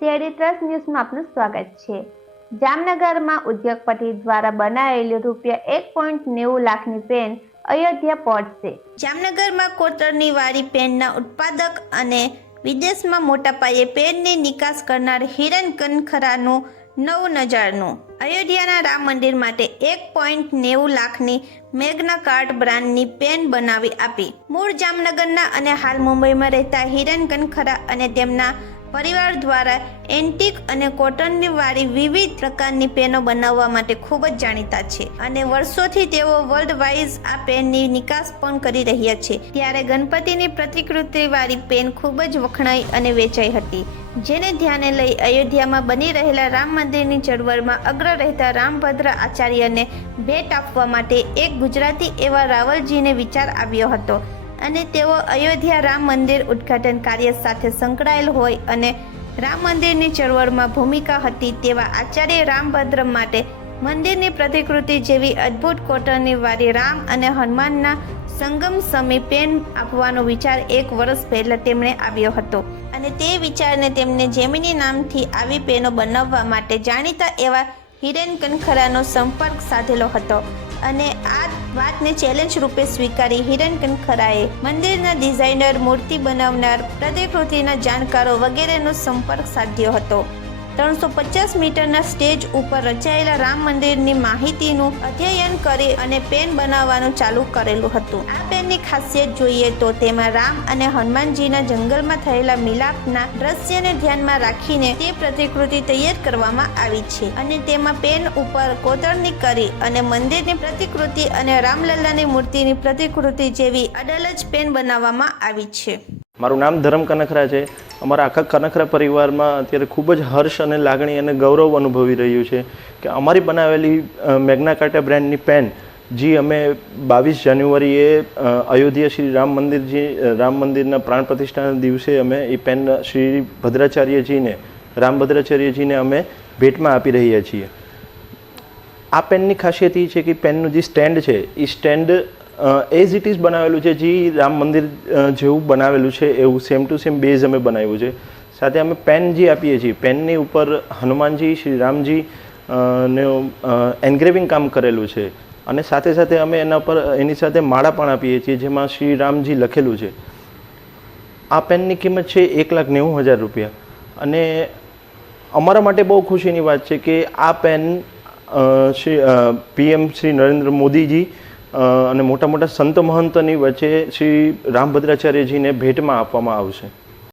શેરડી ટ્રસ્ટ ન્યૂઝમાં આપનું સ્વાગત છે। જામનગરમાં ઉદ્યોગપતિ દ્વારા બનાવેલી ₹1.90 લાખની પેન અયોધ્યા પહોંચશે। જામનગરમાં કોતરણી વાળી પેનના ઉત્પાદક અને વિદેશમાં મોટા પાયે પેનની નિકાસ કરનાર હિરન કનખરાનું નવું નજારનું અયોધ્યાના રામ મંદિર માટે 1.90 લાખની મેગ્ના કાર્ટ બ્રાન્ડની પેન બનાવી આપી। મૂળ જામનગરના અને હાલ મુંબઈમાં રહેતા હિરન કનખરા અને તેમના પરિવાર દ્વારા એન્ટિક અને કોટનની વાળી વિવિધ પ્રકારની પેનો બનાવવા માટે ખૂબ જ જાણીતા છે અને વર્ષોથી તેઓ વર્લ્ડ વાઇઝ આ પેનની નિકાસ પણ કરી રહ્યા છે। ત્યારે ગણપતિની પ્રતિકૃતિ વાળી પેન ખૂબ જ વખણાઈ અને વેચાઈ હતી, જેને ધ્યાને લઈ અયોધ્યામાં બની રહેલા રામ મંદિરની ચળવળમાં અગ્ર રહેતા રામભદ્ર આચાર્યને ભેટ આપવા માટે એક ગુજરાતી એવા રાવલજીને વિચાર આવ્યો હતો અને તેઓ અયોધ્યા રામ મંદિર ઉદ્ઘાટન કાર્ય સાથે સંકળાયેલ હોય અને રામ મંદિરની ચળવળમાં ભૂમિકા હતી તેવા આચાર્ય રામભદ્ર માટે મંદિરની પ્રતિકૃતિ જેવી અદ્ભુત કોટરની વાળી રામ અને હનુમાનના સંગમ સમી પેન આપવાનો વિચાર 1 વર્ષ પહેલા તેમણે આવ્યો હતો અને તે વિચારને તેમને જેમિની નામથી આવી પેનો બનાવવા માટે જાણીતા એવા હિરેન કનખરાનો સંપર્ક સાધેલો હતો અને આ વાતને ચેલેન્જ રૂપે સ્વીકારી હિરન કનખરાએ મંદિરના ડિઝાઇનર, મૂર્તિ બનાવનાર, પ્રતિકૃતિના જાણકારો વગેરેનો સંપર્ક સાધ્યો હતો। 350 મીટરના સ્ટેજ ઉપર રચાયેલા રામ મંદિરની માહિતીનું અધ્યયન કરી અને પેન બનાવવાનું ચાલુ કરેલું હતું। આ પેનની ખાસિયત જોઈએ તો તેમાં રામ અને હનુમાનજીના જંગલમાં થયેલા મિલાપના દ્રશ્યને ધ્યાનમાં રાખીને તે પ્રતિકૃતિ તૈયાર કરવામાં આવી છે અને તેમાં પેન ઉપર કોતરણી કરી અને મંદિરની પ્રતિકૃતિ અને રામલલ્લાની મૂર્તિની પ્રતિકૃતિ જેવી અડલજ પેન બનાવવામાં આવી છે। મારું નામ ધરમ કનખરા છે। અમારા આખા કનખરા પરિવારમાં અત્યારે ખૂબ જ હર્ષ અને લાગણી અને ગૌરવ અનુભવી રહ્યું છે કે અમારી બનાવેલી મેગ્ના કાર્ટા બ્રાન્ડની પેન જે અમે 22 જાન્યુઆરીએ અયોધ્યા શ્રી રામ મંદિરના પ્રાણ પ્રતિષ્ઠાના દિવસે અમે એ પેન શ્રી ભદ્રાચાર્યજીને રામભદ્રાચાર્યજીને અમે ભેટમાં આપી રહ્યા છીએ। આ પેનની ખાસિયત એ છે કે પેનનું જે સ્ટેન્ડ છે એ સ્ટેન્ડ એઝ ઇટ ઇઝ બનાવેલું છે, જે રામ મંદિર જેવું બનાવેલું છે એવું સેમ ટુ સેમ બેઝ અમે બનાવ્યું છે। સાથે અમે પેન જે આપીએ છીએ પેનની ઉપર હનુમાનજી, શ્રી રામજી ને એન્ગ્રેવિંગ કામ કરેલું છે અને સાથે સાથે અમે એની સાથે માળા પણ આપીએ છીએ જેમાં શ્રી રામજી લખેલું છે। આ પેનની કિંમત છે ₹1,90,000 અને અમારા માટે બહુ ખુશીની વાત છે કે આ પેન PM શ્રી નરેન્દ્ર મોદીજી અને મોટા મોટા સંત મહંતની વચ્ચે શ્રી રામભદ્રાચાર્યજીને ભેટમાં આપવામાં આવશે।